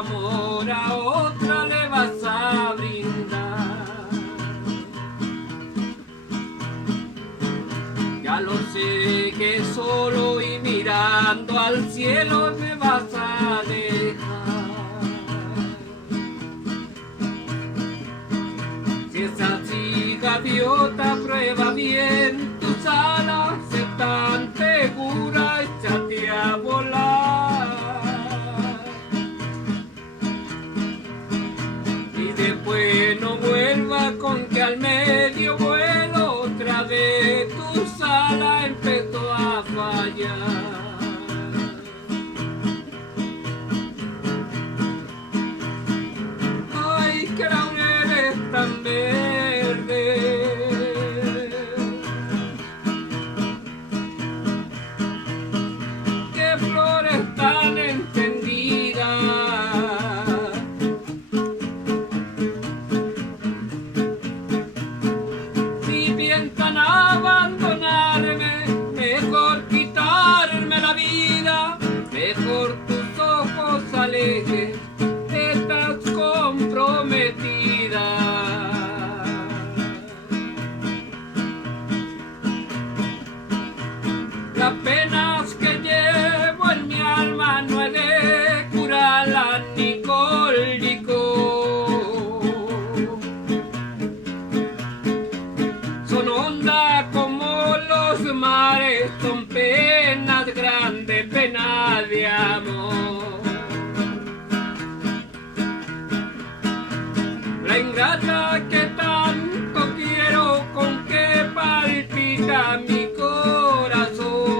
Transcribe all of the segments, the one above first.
amor a otra le vas a brindar. Ya lo sé que solo y mirando al cielo me vas a dejar. Si es así, gaviota, prueba bien tus alas, sé tan segura, échate a volar. Y después no vuelva con que al medio vuelo otra vez tus alas empezó a fallar. Ay, que laurel es tan verde, qué flores tan encendidas. Si piensan abandonarme, mejor quitarme la vida, mejor tus ojos alejes, estás comprometida. Las penas que llevo en mi alma no he de curarlas ni con licor. Son hondas como los mares, son penas grandes, penas de amor. La ingrata que tanto quiero, con que palpita mi corazón.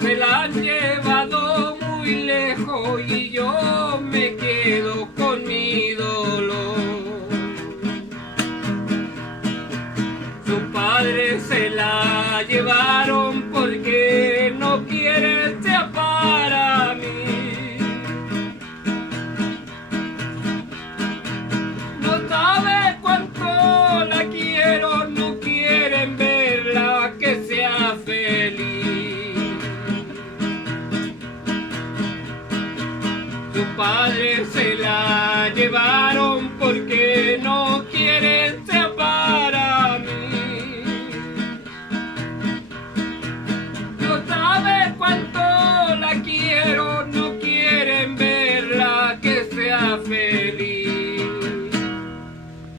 Se la han llevado muy lejos y yo me quedo con mi dolor. Su padre se la lleva